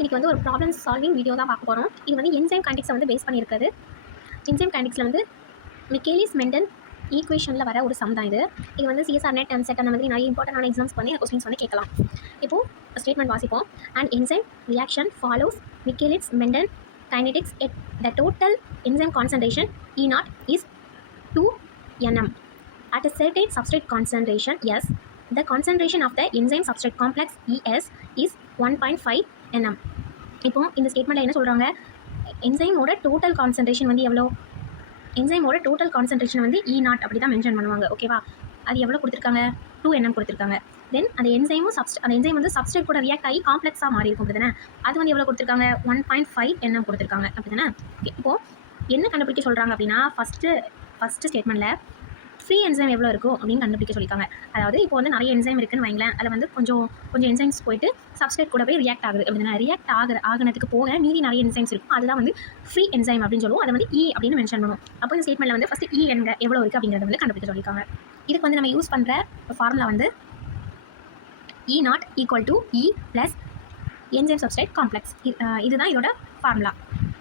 இன்றைக்கி வந்து ஒரு ப்ராப்ளம் சால்விங் வீடியோ தான் பார்க்க போகிறோம். இது வந்து என்சைம் கைனடிக்ஸை வந்து பேஸ் பண்ணியிருக்குது. என்சைம் கைனடிக்ஸில் வந்து மிக்கேலிஸ் மென்டன் ஈக்குவேஷனில் வர ஒரு சம் தான் இது. இது வந்து சிஎஸ்ஆர் நெட் அண்ட் செட் அந்த மாதிரி நிறைய இம்பார்ட்டன்டான எக்ஸாம்ஸ் பண்ணி கொஸ்டின்ஸ் வந்து கேட்கலாம். இப்போது ஸ்டேட்மெண்ட் வாசிப்போம். And enzyme reaction follows Michaelis Menten kinetics at the total enzyme concentration E0 is 2 nm. At a certain substrate concentration S, the concentration of the enzyme substrate complex ES is 1.5 nm. இப்போ இந்த ஸ்டேட்மெண்ட்டில் என்ன சொல்கிறாங்க, என்சைமோட total concentration வந்து எவ்வளோ, என்சைமோட total concentration வந்து E0 அப்படி தான் mention பண்ணுவாங்க. ஓகேவா, அது எவ்வளோ கொடுத்துருக்காங்க, 2 nm கொடுத்துருக்காங்க. தென் அந்த என்சைமும் அந்த என்சைம் வந்து சப்ஸ்ட்ரேட் கூட ரியாக்ட் ஆகி காம்ப்ளெக்ஸாக மாறி இருக்கும் அப்படி தானே, அது வந்து எவ்வளோ கொடுத்துருக்காங்க, 1.5 nm கொடுத்துருக்காங்க அப்படி தானே. ஓகே, இப்போது என்ன கண்டுபிடிக்க சொல்கிறாங்க அப்படின்னா, ஃபஸ்ட்டு ஸ்டேட்மெண்ட்டில் ஃப்ரீ என்சைம் எவ்வளோ இருக்கும் அப்படின்னு கண்டுபிடிக்க சொல்லியிருக்காங்க. அதாவது இப்போ வந்து நிறைய என்சைம் இருக்குன்னு வைங்களேன், அதில் வந்து கொஞ்சம் என்சைம்ஸ் போயிட்டு சப்ஸ்ட்ரேட் கூட போய் ரியாக்ட் ஆகுது அப்படின்னா, ரியாக்ட் ஆகினதுக்கு போக மீதி நிறைய என்சைம்ஸ் இருக்கும், அதுதான் வந்து ஃப்ரீ என்சைம் அப்படின்னு சொல்லுவோம். அதை வந்து E அப்படின்னு மென்ஷன் பண்ணுவோம். அப்போ இந்த ஸ்டேட்மெண்ட்டில் வந்து ஃபஸ்ட்டு E எவ்வளோ இருக்குது அப்படிங்கிறத வந்து கண்டுபிடிக்க சொல்லியிருக்காங்க. இதுக்கு வந்து நம்ம யூஸ் பண்ணுற ஃபார்முலா வந்து E0 = E + enzyme substrate complex. இதுதான் இதோட ஃபார்முலா.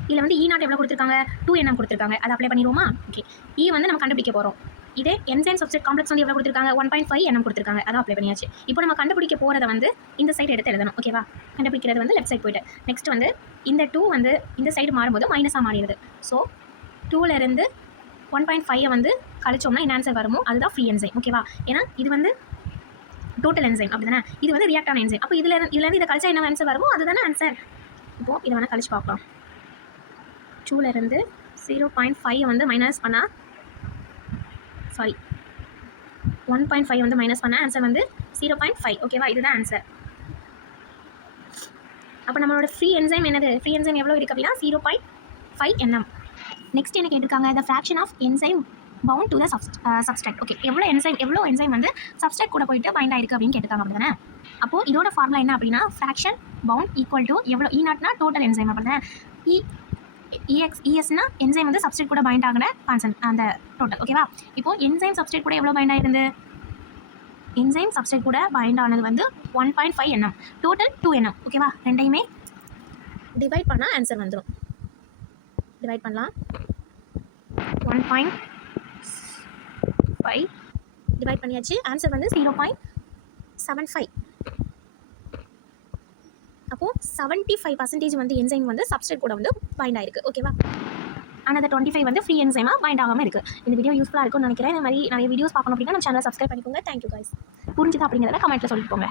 இதில் வந்து E0 எவ்வளோ கொடுத்துருக்காங்க, 2 nm கொடுத்துருக்காங்க. அதை அப்ளை பண்ணிடுவோமா? ஓகே, E வந்து நம்ம கண்டுபிடிக்க போகிறோம். இதே என்சைம் சப்ஸ்ட்ரேட் காம்ப்ளெக்ஸ் வந்து எவ்வளோ கொடுத்துருக்காங்க, 1.5 nm கொடுத்துருக்காங்க. அதான் அப்ளை பண்ணியாச்சு. இப்போ நம்ம கண்டுபிடிக்க போகிறத வந்து இந்த சைடு எடுத்து எழுதணும். ஓகேவா, கண்டுபிடிக்கிறது வந்து லெஃப்ட் சைட் போய்ட்டு நெக்ஸ்ட் வந்து இந்த 2 வந்து இந்த சைடு மாறும்போது மைனஸாக மாறிடுது. ஸோ 2லேருந்து 1.5 வந்து கழிச்சோம்னா என்ன ஆன்சர் வருமோ அதுதான் ஃப்ரீ என்சைம். ஓகேவா, ஏன்னா இது வந்து டோட்டல் என்சைம் அப்படி தானே, இது வந்து ரியாக்ட் ஆன என்சைம். அப்போ இதுலேருந்து இதை கழிச்சா என்ன ஆன்சர் வருமோ அதுதானே ஆன்சர். இப்போது இதை வேணால் கழிச்சு பார்க்கலாம். 2லேருந்து 0.5 வந்து மைனஸ் பண்ணால் 1.5 வந்து மைனஸ் பண்ண ஆன்சர் வந்து 0.5. ஓகேவா, இதுதான் ஆன்சர். அப்போ நம்மளோட ஃப்ரீ என்சைம் என்னது, ஃப்ரீ என்சைம் எவ்வளோ இருக்குது அப்படின்னா 0.5 nm. நெக்ஸ்ட் என்ன கேட்டிருக்காங்க, the fraction of enzyme bound to the substrate. Okay, எவ்வளோ என்சைம் வந்து சப்ஸ்ட்ரேட் கூட போயிட்டு பைண்ட் ஆயிருக்கு அப்படின்னு கேட்டிருக்காங்க அப்படி தானே. அப்போது இதோட ஃபார்முலா என்ன அப்படின்னா, ஃப்ராக்ஷன் பவுண்ட் ஈக்குவல் டு எவ்வளோ, E0னா டோட்டல் என்சைம் அப்படி தானே, ESனா என்சைம் வந்து சப்ஸ்ட்ரேட் கூட பைண்ட் ஆகின அந்த டோட்டல். ஓகேவா, இப்போ என்சைம் சப்ஸ்ட்ரேட் கூட எவ்வளோ பைண்ட் ஆகிருந்து, என்சைம் சப்ஸ்ட்ரேட் கூட பைண்ட் ஆனது வந்து 1.5 nm, டோட்டல் 2 nm. ஓகேவா, ரெண்டையுமே டிவைட் பண்ணால் ஆன்சர் வந்துடும். டிவைட் பண்ணலாம். 1.5 டிவைட் பண்ணியாச்சு. ஆன்சர் வந்து 0.75. அப்போது 75% வந்து என்சைம் வந்து சப்ஸ்ட்ரேட் கூட வந்து பைண்ட் ஆயிருக்கு. ஓகேவா, ஆனால் அந்த 25 வந்து ஃப்ரீ என்சைமாக பைண்ட் ஆகாமல் இருக்குது. இந்த வீடியோ யூஸ்ஃபுல்லாக இருக்கும்னு நினைக்கிறேன். இந்த மாதிரி நிறைய வீடியோஸ் பார்க்கணும் அப்படின்னா நம்ம சேனலை சப்ஸ்கிரைப் பண்ணிக்கோங்க. Thank you guys. புரிஞ்சுதா அப்படிங்கிறத கமெண்ட்டில் சொல்லிட்டு போங்க.